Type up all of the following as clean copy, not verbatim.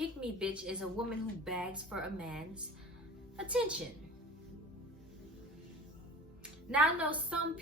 pick-me bitch is a woman who begs for a man's attention. Now I know some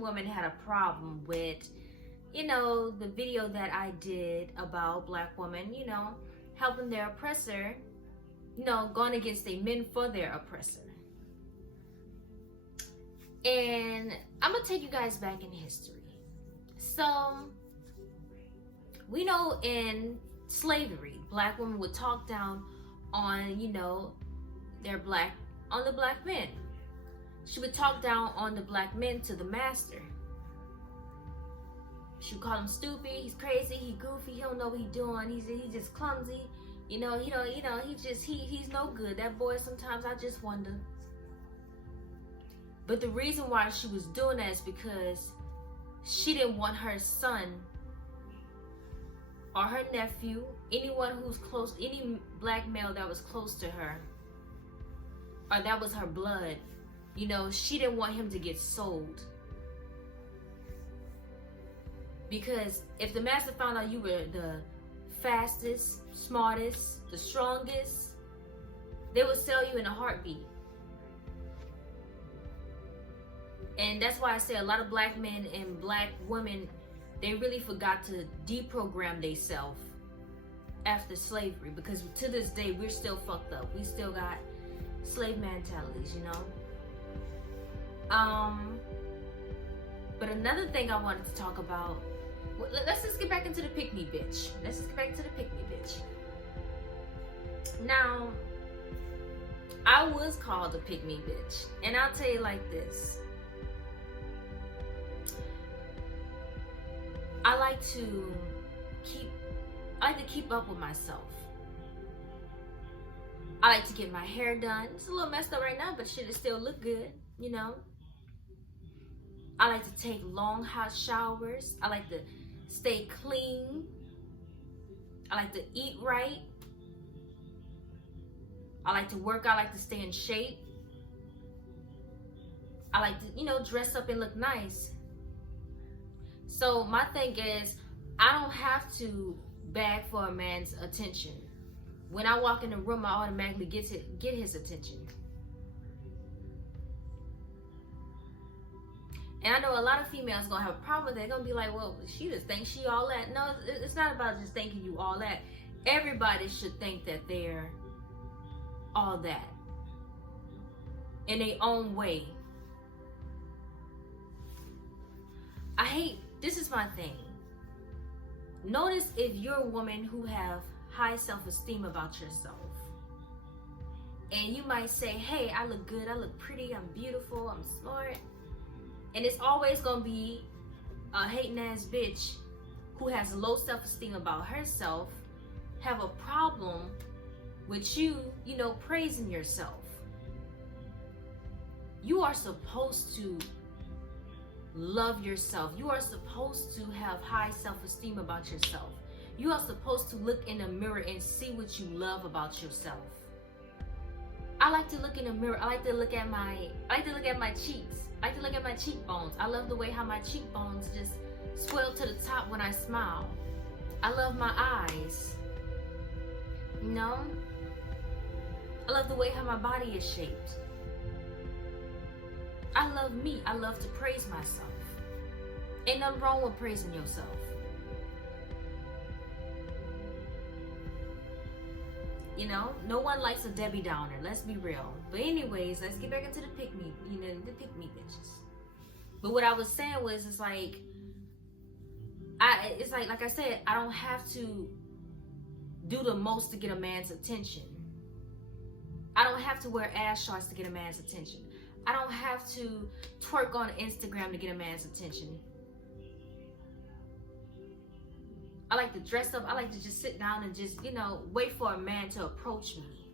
women had a problem with, the video that I did about black women, helping their oppressor, going against the men for their oppressor. And I'm gonna take you guys back in history. So we know in slavery, black women would talk down on, the black men. She would talk down on the black men to the master. She would call him stupid, he's crazy, he goofy, he don't know what he's doing, he's just clumsy, he's no good. That boy, sometimes I just wonder. But the reason why she was doing that is because she didn't want her son or her nephew, anyone who's close, any black male that was close to her, or that was her blood, she didn't want him to get sold. Because if the master found out you were the fastest, smartest, the strongest, they would sell you in a heartbeat. And that's why I say a lot of black men and black women, they really forgot to deprogram themselves after slavery, because to this day we're still fucked up. We still got slave mentalities, But another thing I wanted to talk about, let's just get back into the pick-me bitch. Now, I was called a pick-me bitch, and I'll tell you like this. I like to keep up with myself. I like to get my hair done. It's a little messed up right now, but shit, it still look good, I like to take long hot showers. I like to stay clean. I like to eat right. I like to work out. I like to stay in shape. I like to, dress up and look nice. So my thing is, I don't have to beg for a man's attention. When I walk in the room, I automatically get his attention. And I know a lot of females gonna have a problem with it. They're gonna be like, well, she just thinks she all that. No, it's not about just thinking you all that. Everybody should think that they're all that in their own way. This is my thing. Notice if you're a woman who have high self-esteem about yourself, and you might say, hey, I look good, I look pretty, I'm beautiful, I'm smart. And it's always gonna be a hating ass bitch who has low self-esteem about herself have a problem with you, praising yourself. You are supposed to love yourself. You are supposed to have high self-esteem about yourself. You are supposed to look in the mirror and see what you love about yourself. I like to look in the mirror. I like to look at my cheeks. I like to look at my cheekbones. I love the way how my cheekbones just swell to the top when I smile. I love my eyes. I love the way how my body is shaped. I love me. I love to praise myself. Ain't nothing wrong with praising yourself. No one likes a Debbie Downer. Let's be real. But anyways, let's get back into the pick-me bitches. But what I was saying was, it's like I said, I don't have to do the most to get a man's attention. I don't have to wear ass shorts to get a man's attention. I don't have to twerk on Instagram to get a man's attention. I like to dress up. I like to just sit down and just, wait for a man to approach me.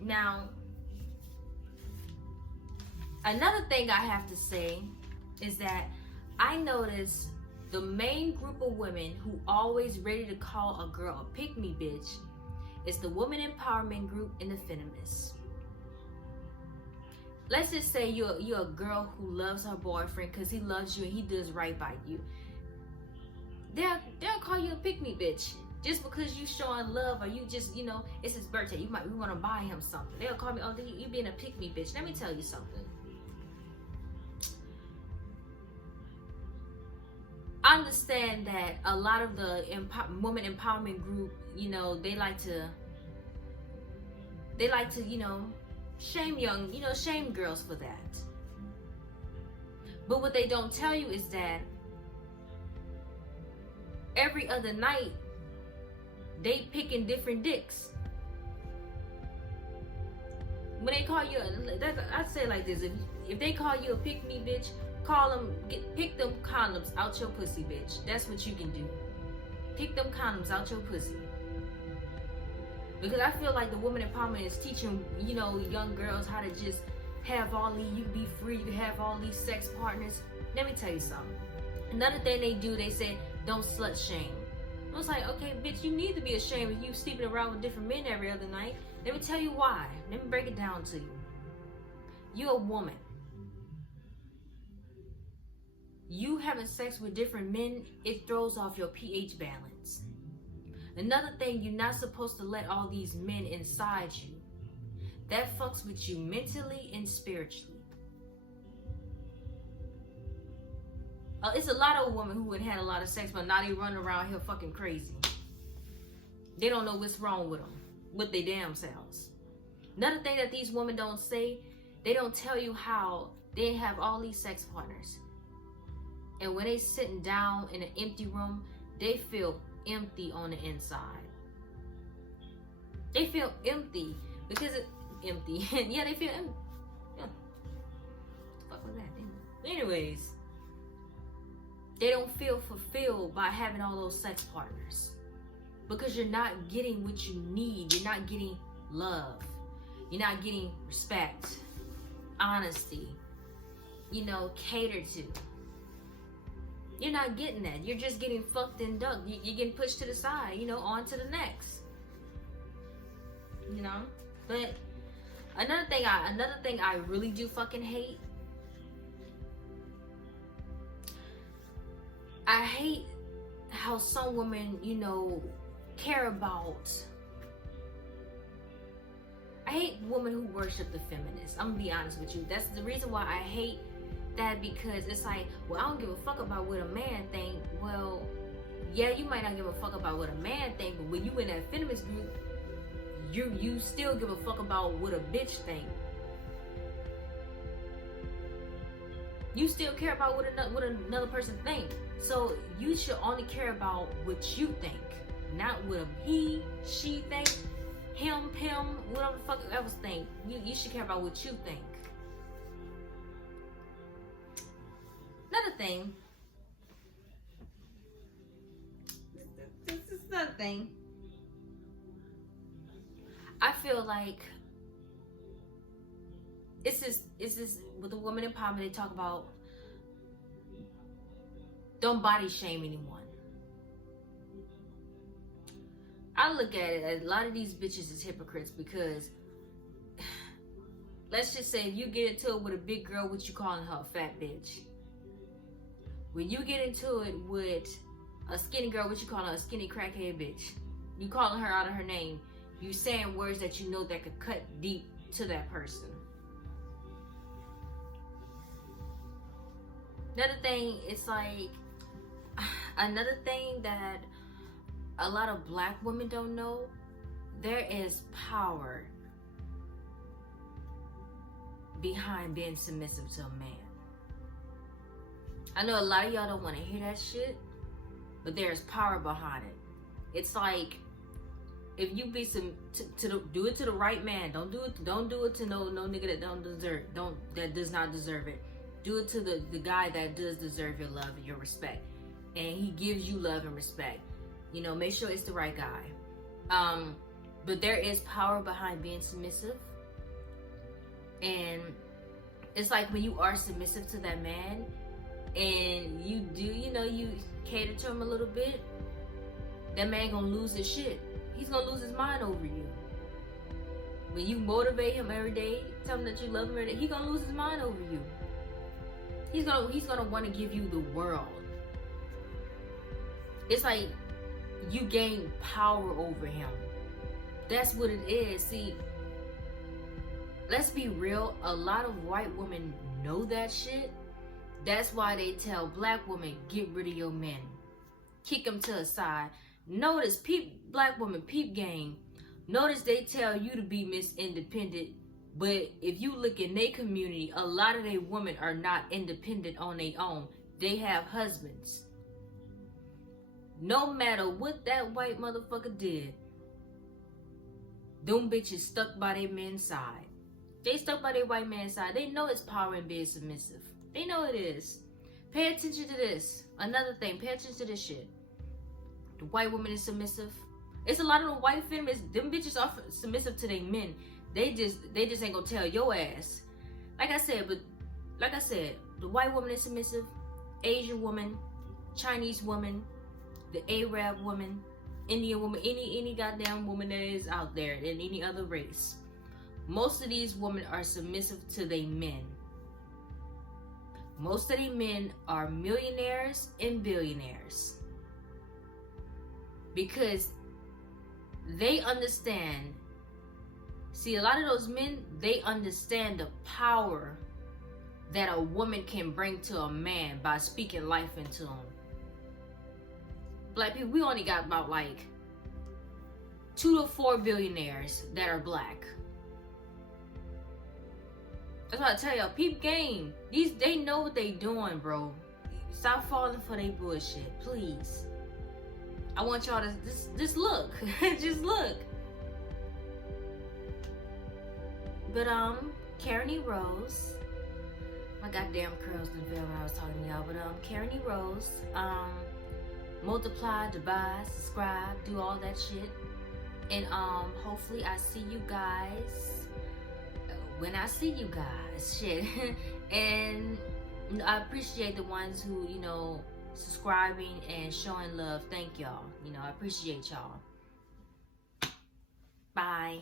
Now, another thing I have to say is that I notice the main group of women who always ready to call a girl a pick-me bitch is the woman empowerment group and the feminists. Let's just say you're a girl who loves her boyfriend because he loves you and he does right by you. they'll call you a pick-me-bitch just because you showing love, or you just, you know, it's his birthday. We want to buy him something. They'll call me, oh, you being a pick-me-bitch. Let me tell you something. I understand that a lot of the woman empowerment group, you know, they like to, you know, shame girls for that. But what they don't tell you is that every other night they picking different dicks. When they call you, I say it like this: if they call you a pick me bitch, call them, pick them condoms out your pussy, bitch. That's what you can do. Pick them condoms out your pussy. Because I feel like the woman empowerment is teaching, you know, young girls how to just have all these, you be free, you have all these sex partners. Let me tell you something. Another thing they do, they say, don't slut shame. I was like, okay, bitch, you need to be ashamed of you sleeping around with different men every other night. Let me tell you why. Let me break it down to you. You're a woman. You having sex with different men, it throws off your pH balance. Another thing, you're not supposed to let all these men inside you. That fucks with you mentally and spiritually. It's a lot of women who had a lot of sex, but now they run around here fucking crazy. They don't know what's wrong with them, with their damn selves. Another thing that these women don't say, they don't tell you how they have all these sex partners. And when they sitting down in an empty room, they feel empty on the inside. They feel empty because it's empty. Yeah, they feel empty. Yeah. Fuck was that? Anyways, they don't feel fulfilled by having all those sex partners because you're not getting what you need. You're not getting love. You're not getting respect, honesty, you know, catered to. You're not getting that. You're just getting fucked and ducked. You're getting pushed to the side, you know, on to the next. You know? But another thing I really do fucking hate. I hate how some women, you know, care about. I hate women who worship the feminists. I'm gonna be honest with you. That's the reason why I hate that, because it's like, well, I don't give a fuck about what a man think. Well, yeah, you might not give a fuck about what a man think, but when you in that feminist group, you still give a fuck about what a bitch think. You still care about what another person think. So you should only care about what you think, not what he, she think, him, whatever the fuck else think. You should care about what you think. Another thing. This is another thing. I feel like it's this with the woman empowerment, they talk about don't body shame anyone. I look at it, a lot of these bitches is hypocrites, because let's just say if you get into it with a big girl, what you calling her, a fat bitch? When you get into it with a skinny girl, what you calling her, a skinny crackhead bitch? You calling her out of her name. You saying words that you know that could cut deep to that person. Another thing, it's like, another thing that a lot of black women don't know, there is power behind being submissive to a man. I know a lot of y'all don't want to hear that shit, but there's power behind it. It's like, if you be do it to the right man. Don't do it to no nigga that does not deserve it. Do it to the guy that does deserve your love and your respect, and he gives you love and respect. You know, make sure it's the right guy. But there is power behind being submissive, and it's like when you are submissive to that man, and you do, you know, you cater to him a little bit, that man gonna lose his shit. He's gonna lose his mind over you. When you motivate him every day, tell him that you love him every day, he gonna lose his mind over you. He's gonna want to give you the world. it's like you gain power over him. That's what it is. See, let's be real, a lot of white women know that shit. That's why they tell black women, get rid of your men. Kick them to the side. Notice, black women, peep game. Notice they tell you to be Miss Independent, but if you look in their community, a lot of their women are not independent on their own. They have husbands. No matter what that white motherfucker did, them bitches stuck by their men's side. They stuck by their white man's side. They know it's power in being submissive. They know it is. Pay attention to this. Another thing, pay attention to this shit. The white woman is submissive. It's a lot of the white feminists, them bitches are submissive to their men. They just ain't gonna tell your ass. Like I said, the white woman is submissive, Asian woman, Chinese woman, the Arab woman, Indian woman, any goddamn woman that is out there in any other race. Most of these women are submissive to their men. Most of these men are millionaires and billionaires. Because they understand. See, a lot of those men, they understand the power that a woman can bring to a man by speaking life into him. Black people, we only got about like 2 to 4 billionaires that are black. That's why I tell y'all, peep game. They know what they doing, bro. Stop falling for they bullshit, please. I want y'all to just look. Just look. But Karen E. Rose, my goddamn curls didn't feel when I was talking to y'all. But Karen E. Rose, multiply, divide, subscribe, do all that shit. And hopefully I see you guys when I see you guys. Shit. And I appreciate the ones who, you know, subscribing and showing love. Thank y'all. You know, I appreciate y'all. Bye.